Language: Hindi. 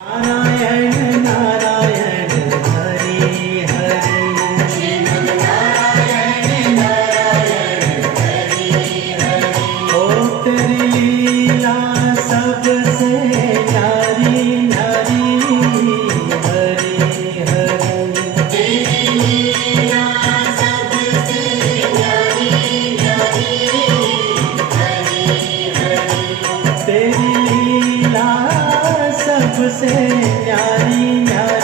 नारायण नारायण हरि हरि नारायण नारायण हरि हरि ओ तेरी लीला सबसे न्यारी न्यारी हरि हरि तेरी लीला सबसे न्यारी न्यारी हरि हरि तेरी लीला सबसे न्यारी न्यारी